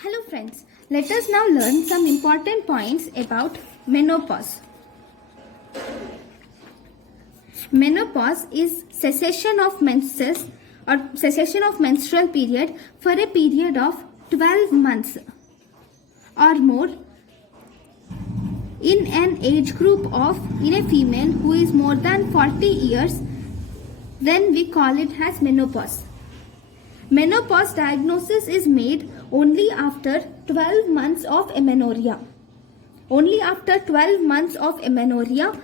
Hello friends, let us now learn some important points about menopause. Menopause is cessation of menses or cessation of menstrual period for a period of 12 months or more in an age group in a female who is more than 40 years, then we call it as menopause. Menopause diagnosis is made only after 12 months of amenorrhea. Only after 12 months of amenorrhea,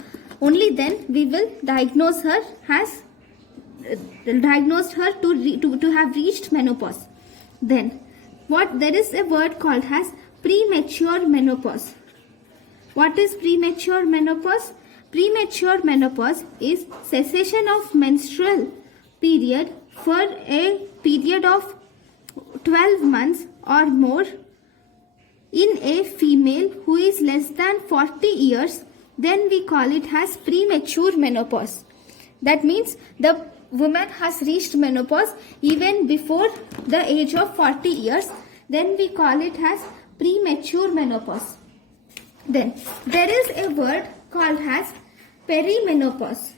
only then we will diagnose her to have reached menopause. Then, there is a word called as premature menopause. What is premature menopause? Premature menopause is cessation of menstrual period for a period of 12 months or more in a female who is less than 40 years, then we call it as premature menopause. That means the woman has reached menopause even before the age of 40 years, then we call it as premature menopause. Then there is a word called as perimenopause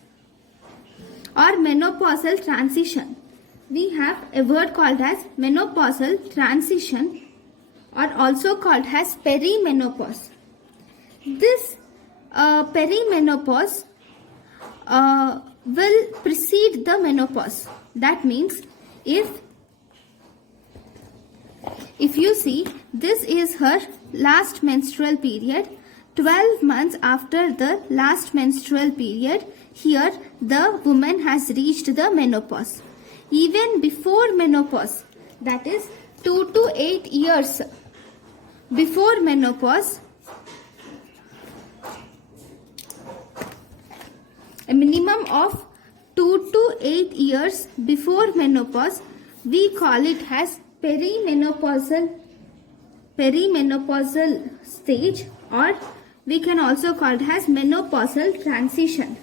or menopausal transition. We have a word called as menopausal transition or also called as perimenopause. This perimenopause will precede the menopause. That means if you see, this is her last menstrual period, 12 months after the last menstrual period, here the woman has reached the menopause. Even before menopause, that is 2 to 8 years before menopause, a minimum of 2 to 8 years before menopause, we call it as perimenopausal stage, or we can also call it as menopausal transition.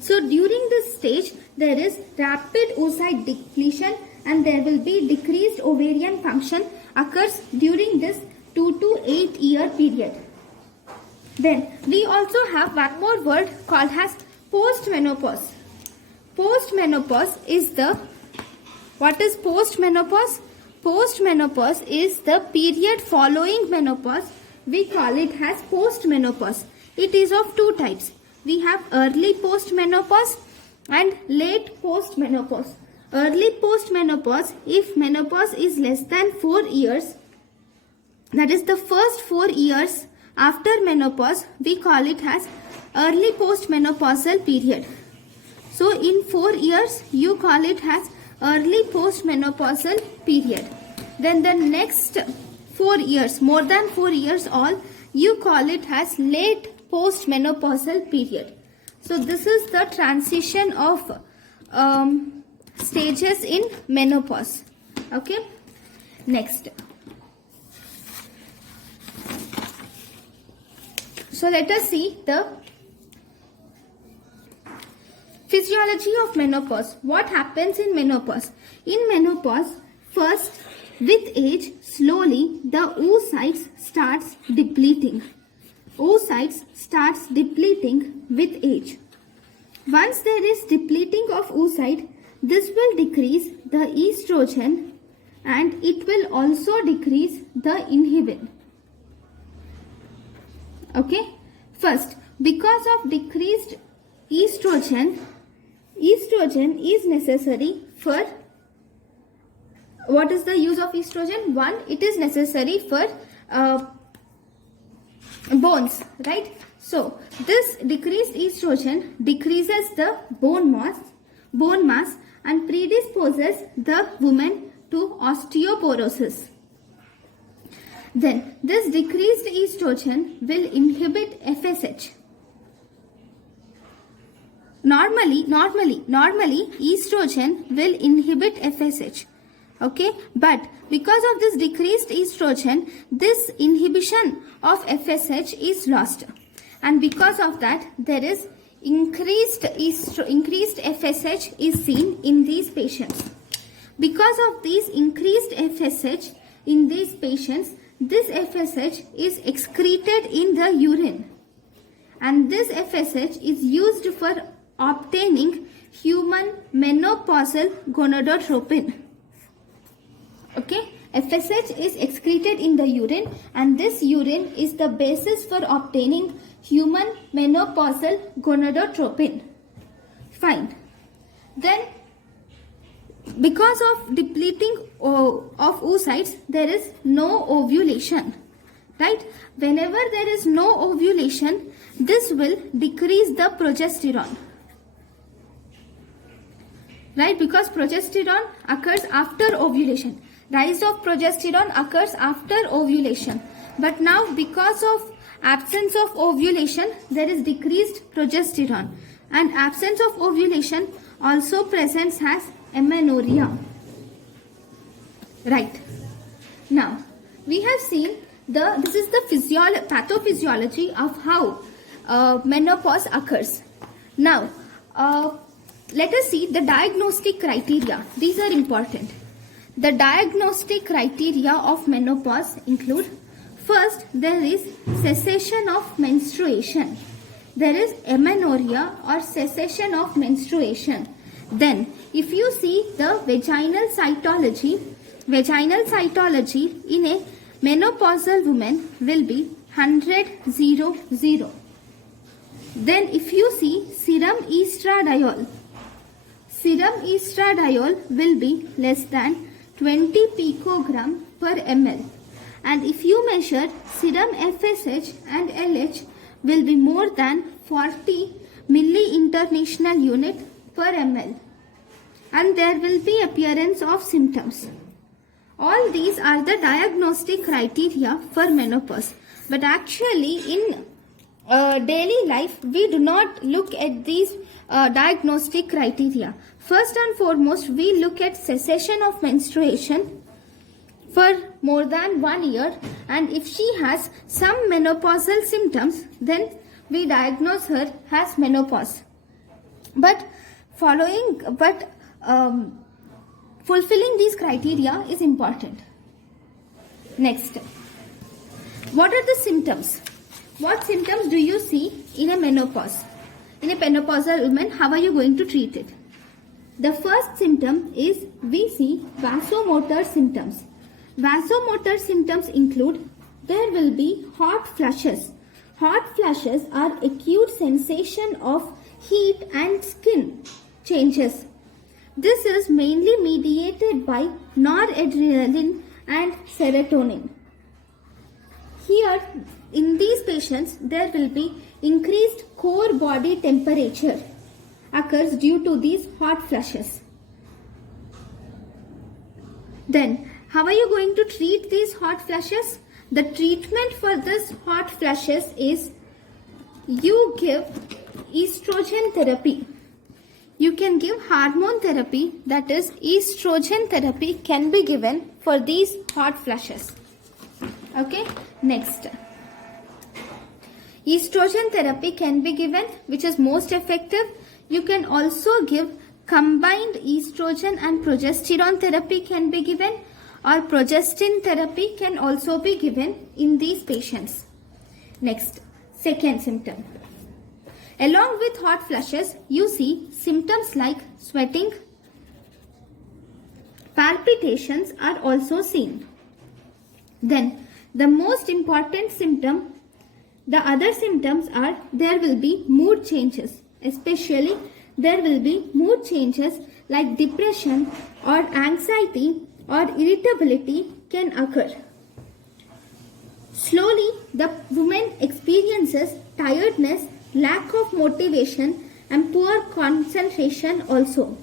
So during this stage, there is rapid oocyte depletion and there will be decreased ovarian function occurs during this 2 to 8 year period. Then we also have one more word called as postmenopause. Postmenopause is what is postmenopause? Postmenopause is the period following menopause. We call it as postmenopause. It is of two types. We have early postmenopause and late postmenopause. Early postmenopause, if menopause is less than 4 years, that is the first 4 years after menopause, we call it as early postmenopausal period. So in 4 years, you call it as early postmenopausal period. Then the next 4 years, more than 4 years all, you call it as late postmenopausal period. So this is the transition of stages in menopause. Okay. Next. So let us see the physiology of menopause. What happens in menopause? In menopause, first, with age, slowly the oocytes starts depleting. Oocytes starts depleting with age. Once there is depleting of oocyte, this will decrease the estrogen and it will also decrease the inhibin. Okay. First, because of decreased estrogen is necessary for, what is the use of estrogen? One, it is necessary for bones, right? So this decreased estrogen decreases the bone mass and predisposes the woman to osteoporosis. Then this decreased estrogen will inhibit FSH. Normally estrogen will inhibit FSH. Okay, but because of this decreased estrogen, this inhibition of FSH is lost, and because of that there is increased FSH is seen in these patients. Because of this increased FSH, in these patients, this FSH is excreted in the urine, and this FSH is used for obtaining human menopausal gonadotropin. Okay, FSH is excreted in the urine, and this urine is the basis for obtaining human menopausal gonadotropin. Fine. Then, because of depleting of oocytes, there is no ovulation. Right? Whenever there is no ovulation, this will decrease the progesterone. Right? Because progesterone occurs after ovulation. Rise of progesterone occurs after ovulation. But now, because of absence of ovulation, there is decreased progesterone. And absence of ovulation also presents as amenorrhea. Right. Now, we have seen this is the pathophysiology of how menopause occurs. Now, let us see the diagnostic criteria. These are important. The diagnostic criteria of menopause include: first, there is cessation of menstruation. There is amenorrhea or cessation of menstruation. Then, if you see the vaginal cytology in a menopausal woman will be 100-0-0. Then, if you see serum estradiol will be less than 20 picogram per ml. And if you measure serum FSH and LH will be more than 40 milli-international unit per ml. And there will be appearance of symptoms. All these are the diagnostic criteria for menopause. But actually in daily life, we do not look at these diagnostic criteria. First and foremost, we look at cessation of menstruation for more than 1 year, and if she has some menopausal symptoms, then we diagnose her as menopause. But fulfilling these criteria is important. Next, what are the symptoms? What symptoms do you see in a menopause? In a menopausal woman, how are you going to treat it? The first symptom is we see vasomotor symptoms. Vasomotor symptoms include there will be hot flushes. Hot flushes are acute sensation of heat and skin changes. This is mainly mediated by noradrenaline and serotonin. Here, in these patients, there will be increased core body temperature occurs due to these hot flushes. Then, how are you going to treat these hot flushes? The treatment for this hot flushes is you give estrogen therapy. You can give hormone therapy, that is estrogen therapy can be given for these hot flushes. Okay, next. Estrogen therapy can be given, which is most effective. You can also give combined estrogen and progesterone therapy can be given, or progestin therapy can also be given in these patients. Next, second symptom. Along with hot flushes, you see symptoms like sweating, palpitations are also seen. Then, the most important symptom, the other symptoms are there will be mood changes. Especially, there will be mood changes like depression or anxiety or irritability can occur. Slowly, the woman experiences tiredness, lack of motivation and poor concentration also.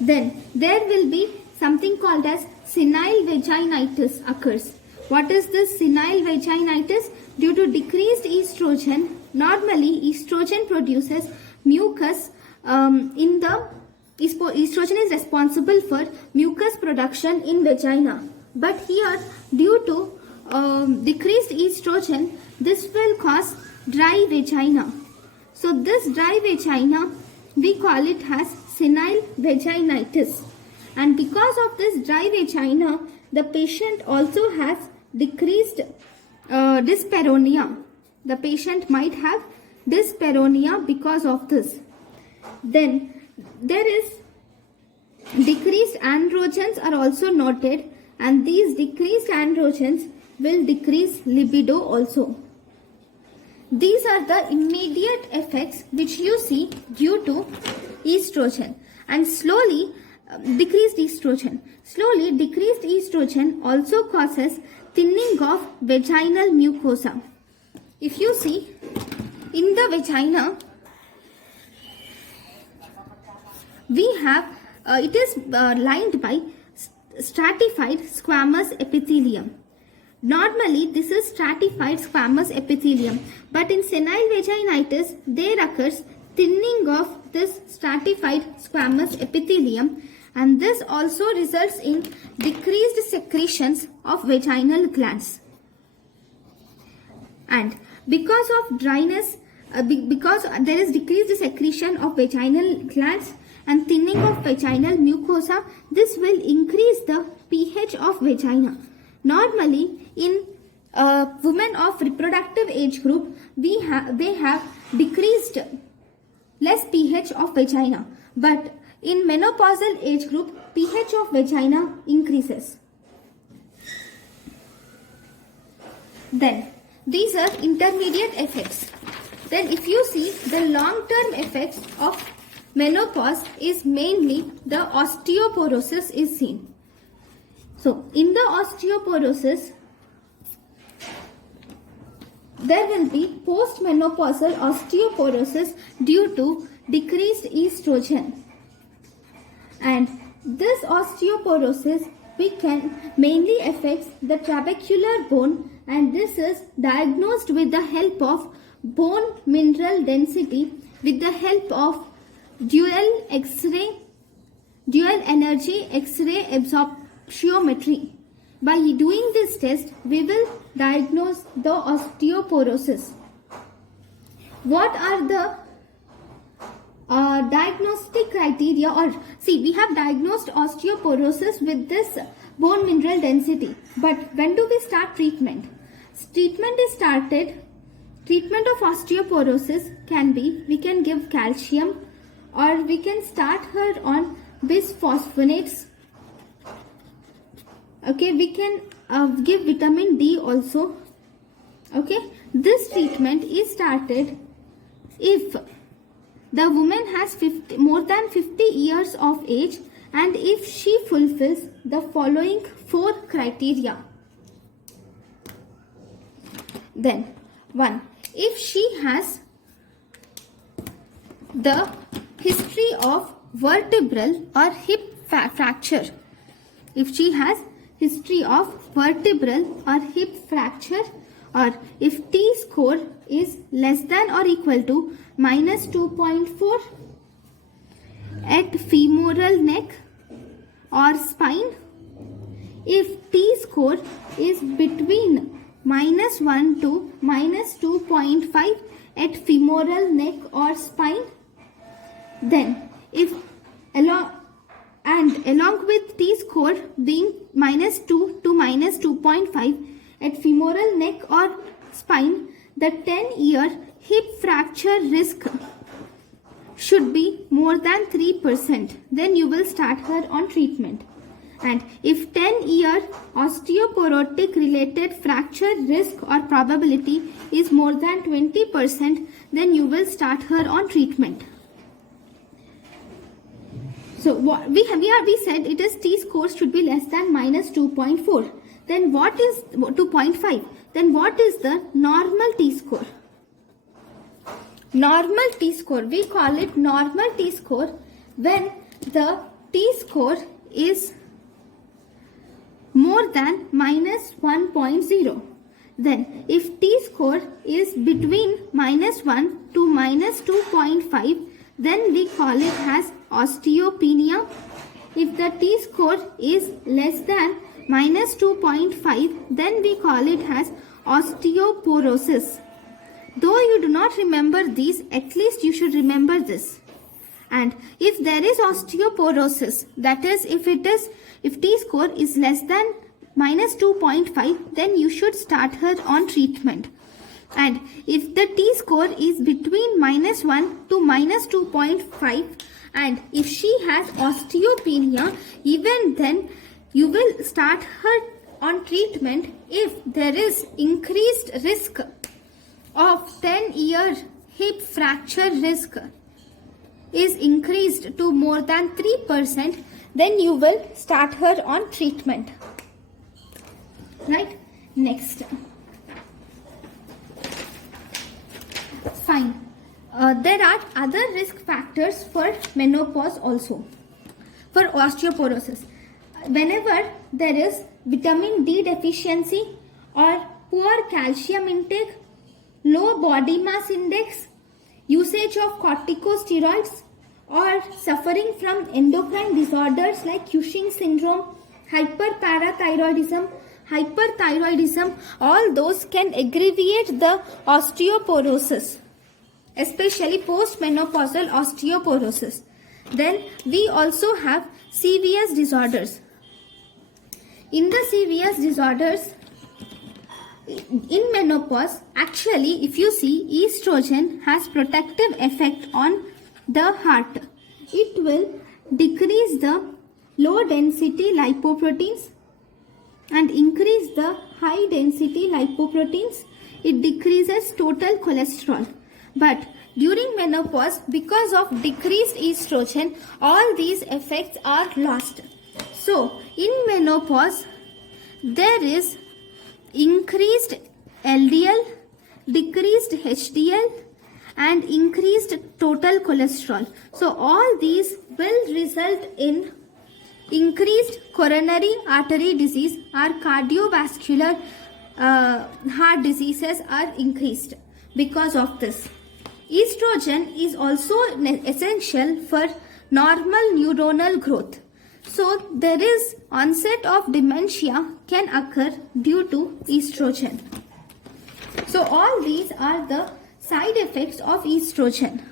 Then, there will be something called as senile vaginitis occurs. What is this senile vaginitis? Due to decreased estrogen, normally estrogen produces mucus estrogen is responsible for mucus production in vagina. But here, due to decreased estrogen, this will cause dry vagina. So this dry vagina, we call it as senile vaginitis. And because of this dry vagina the patient also has decreased dyspareunia. The patient might have dyspareunia because of this. Then there is decreased androgens are also noted, and these decreased androgens will decrease libido also. These are the immediate effects which you see due to estrogen, and slowly decreased estrogen. Slowly decreased estrogen also causes thinning of vaginal mucosa. If you see in the vagina, we have it is lined by stratified squamous epithelium. Normally this is stratified squamous epithelium, but in senile vaginitis there occurs thinning of this stratified squamous epithelium, and this also results in decreased secretions of vaginal glands. And because of dryness, because there is decreased secretion of vaginal glands and thinning of vaginal mucosa, this will increase the pH of vagina. Normally, in women of reproductive age group, they have decreased less pH of vagina, but in menopausal age group, pH of vagina increases. Then these are intermediate effects. Then if you see, the long-term effects of menopause is mainly the osteoporosis is seen. So in the osteoporosis, there will be postmenopausal osteoporosis due to decreased estrogen. And this osteoporosis mainly affects the trabecular bone, and this is diagnosed with the help of bone mineral density with the help of dual energy X-ray absorptiometry. By doing this test, we will diagnose the osteoporosis. What are the diagnostic criteria? Or see, we have diagnosed osteoporosis with this bone mineral density, but when do we start treatment? Treatment is started. Treatment of osteoporosis can be, we can give calcium, or we can start her on bisphosphonates. Okay, we can give vitamin D also. Okay, this treatment is started if the woman has more than 50 years of age, and if she fulfills the following 4 criteria. Then 1. If she has the history of vertebral or hip fracture, if she has history of vertebral or hip fracture, or if T-score is less than or equal to -2.4 at femoral neck or spine, if T-score is between -1 to -2.5 at femoral neck or spine, then if along with T-score being -2 to -2.5 at femoral neck or spine, the 10-year hip fracture risk should be more than 3%. Then you will start her on treatment. And if 10-year osteoporotic related fracture risk or probability is more than 20%, then you will start her on treatment. So we said it is T-score should be less than -2.4. Then what is 2.5? Then what is the normal T-score? Normal T-score, we call it normal T-score when the T-score is more than -1.0. Then if T-score is between -1 to -2.5, then we call it as osteopenia. If the T-score is less than -2.5, then we call it as osteoporosis. Though you do not remember these, at least you should remember this. And if there is osteoporosis, that is if T-score is less than minus 2.5, then you should start her on treatment. And if the T-score is between minus 1 to minus 2.5, and if she has osteopenia, even then you will start her on treatment if there is increased risk of 10-year hip fracture risk is increased to more than 3%, then you will start her on treatment. Right? Next. Fine. There are other risk factors for menopause also. For osteoporosis, whenever there is vitamin D deficiency or poor calcium intake, low body mass index, usage of corticosteroids, or suffering from endocrine disorders like Cushing syndrome, hyperthyroidism, all those can aggravate the osteoporosis, especially postmenopausal osteoporosis. Then we also have CVS disorders. In the CVS disorders, in menopause, actually if you see, estrogen has protective effect on the heart. It will decrease the low density lipoproteins and increase the high density lipoproteins. It decreases total cholesterol. But during menopause, because of decreased estrogen, all these effects are lost. So in menopause, there is increased LDL, decreased HDL, and increased total cholesterol. So all these will result in increased coronary artery disease or cardiovascular heart diseases are increased because of this. Estrogen is also essential for normal neuronal growth. So there is onset of dementia can occur due to estrogen. So all these are the side effects of estrogen.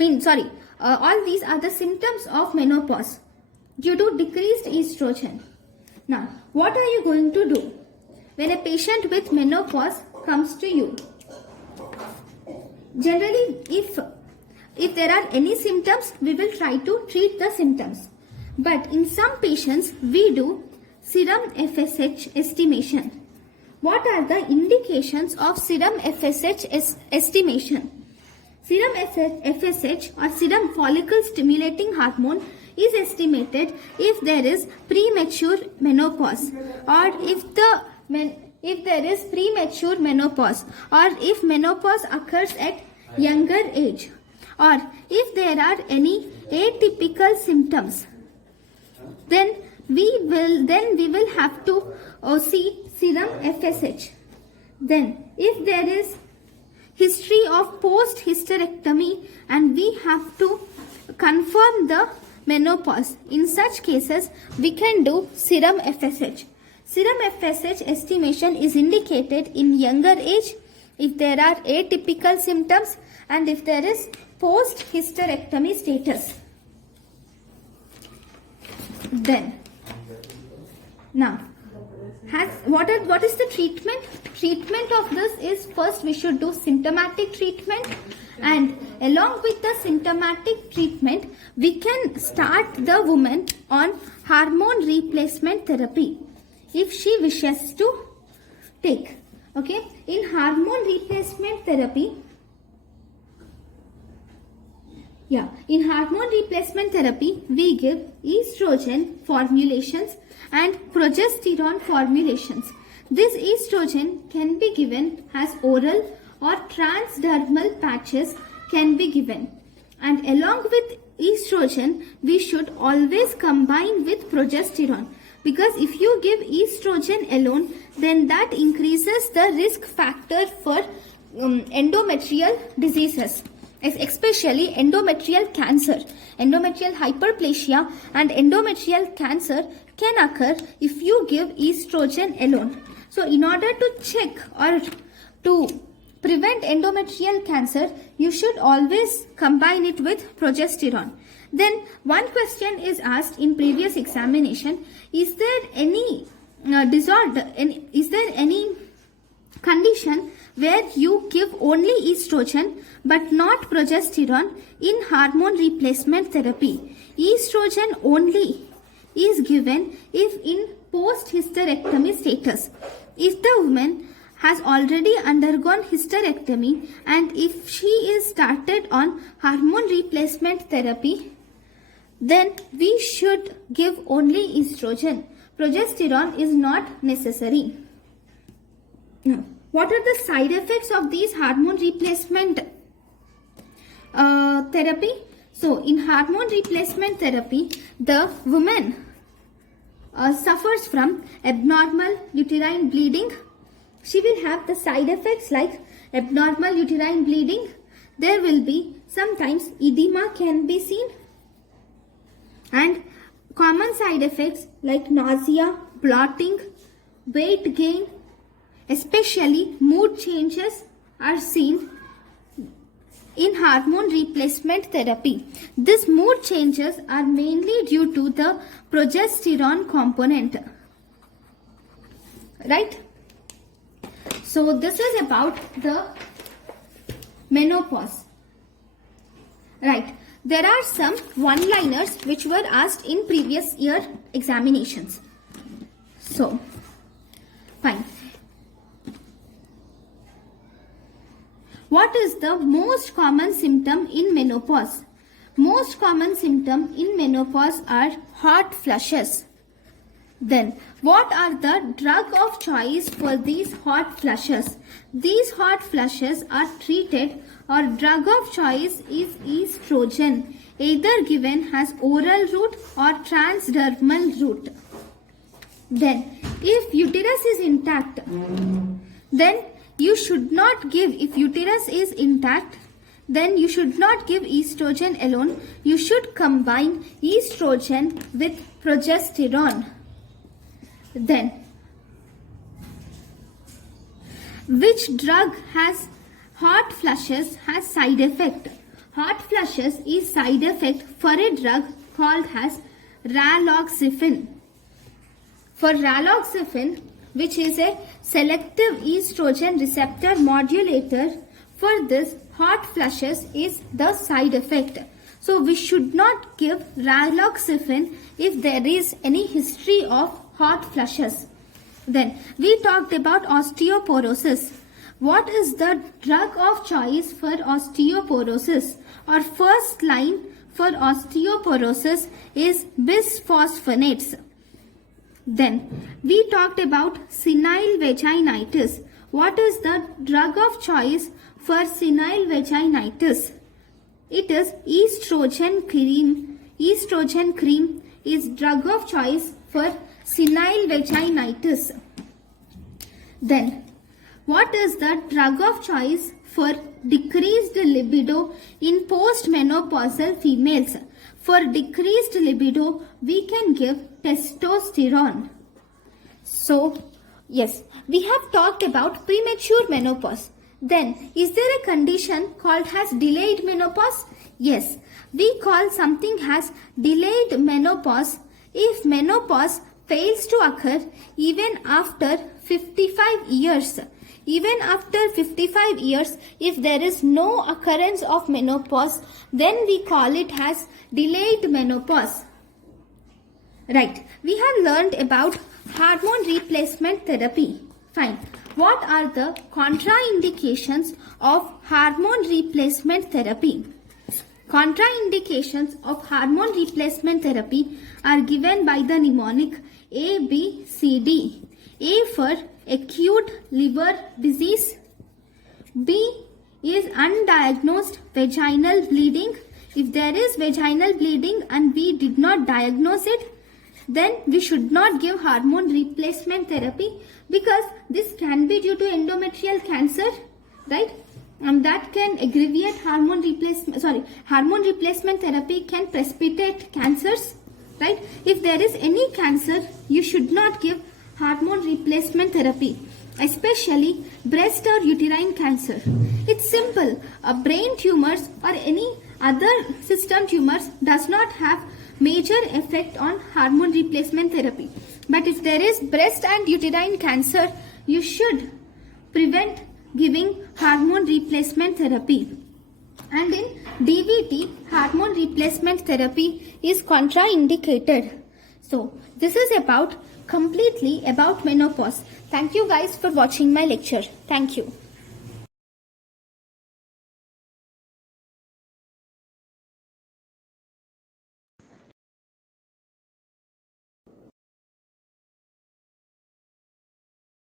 All these are the symptoms of menopause due to decreased estrogen. Now, what are you going to do when a patient with menopause comes to you? Generally, if there are any symptoms, we will try to treat the symptoms. But in some patients, we do serum FSH estimation. What are the indications of serum FSH estimation? Serum FSH or serum follicle stimulating hormone is estimated if there is premature menopause, or if there is premature menopause, or if menopause occurs at younger age, or if there are any atypical symptoms. Then we will have to see serum FSH. Then if there is history of post hysterectomy and we have to confirm the menopause, in such cases we can do serum FSH. Serum FSH estimation is indicated in younger age, if there are atypical symptoms, and if there is post hysterectomy status. Then now, what is the treatment? Treatment of this is, first we should do symptomatic treatment, and along with the symptomatic treatment, we can start the woman on hormone replacement therapy if she wishes to take. Okay, in hormone replacement therapy, we give estrogen formulations and progesterone formulations. This estrogen can be given as oral or transdermal patches can be given. And along with estrogen, we should always combine with progesterone, because if you give estrogen alone, then that increases the risk factor for endometrial diseases, especially endometrial cancer. Endometrial hyperplasia and endometrial cancer can occur if you give estrogen alone. So in order to check or to prevent endometrial cancer, you should always combine it with progesterone. Then one question is asked in previous examination, is there any is there any condition where you give only estrogen but not progesterone in hormone replacement therapy? Estrogen only is given if in post-hysterectomy status. If the woman has already undergone hysterectomy and if she is started on hormone replacement therapy, then we should give only estrogen. Progesterone is not necessary. Now, what are the side effects of these hormone replacement therapy? So, in hormone replacement therapy, the woman suffers from abnormal uterine bleeding. She will have the side effects like abnormal uterine bleeding. There will be sometimes edema can be seen, and common side effects like nausea, bloating, weight gain, especially mood changes are seen in hormone replacement therapy. These mood changes are mainly due to the progesterone component. Right? So this is about the menopause. Right. There are some one-liners which were asked in previous year examinations. So, fine. What is the most common symptom in menopause? Most common symptom in menopause are hot flushes. Then, what are the drug of choice for these hot flushes? These hot flushes are treated, or drug of choice is estrogen, either given as oral route or transdermal route. Then, if uterus is intact, then you should not give, if uterus is intact, then you should not give estrogen alone. You should combine estrogen with progesterone. Then, which drug has hot flushes has side effect? Hot flushes is side effect for a drug called as raloxifene. For raloxifene, which is a selective estrogen receptor modulator, for this hot flushes is the side effect. So we should not give raloxifene if there is any history of hot flushes. Then we talked about osteoporosis. What is the drug of choice for osteoporosis? Our first line for osteoporosis is bisphosphonates. Then we talked about senile vaginitis. What is the drug of choice for senile vaginitis? It is estrogen cream. Estrogen cream is drug of choice for senile vaginitis. Then, what is the drug of choice for decreased libido in postmenopausal females? For decreased libido, we can give testosterone. So, yes, we have talked about premature menopause. Then, is there a condition called as delayed menopause? Yes, we call something as delayed menopause if menopause fails to occur even after 55 years. Even after 55 years, if there is no occurrence of menopause, then we call it as delayed menopause. Right, we have learned about hormone replacement therapy. Fine. What are the contraindications of hormone replacement therapy? Contraindications of hormone replacement therapy are given by the mnemonic A, B, C, D. A for acute liver disease. B is undiagnosed vaginal bleeding. If there is vaginal bleeding and we did not diagnose it, then we should not give hormone replacement therapy, because this can be due to endometrial cancer, right? And that can aggravate hormone replacement therapy can precipitate cancers, right? If there is any cancer, you should not give hormone replacement therapy. especially breast or uterine cancer. It's simple. A brain tumors or any other system tumors does not have major effect on hormone replacement therapy. But if there is breast and uterine cancer, you should prevent giving hormone replacement therapy. And in DVT, hormone replacement therapy is contraindicated. So this is completely about menopause. Thank you guys for watching my lecture. Thank you.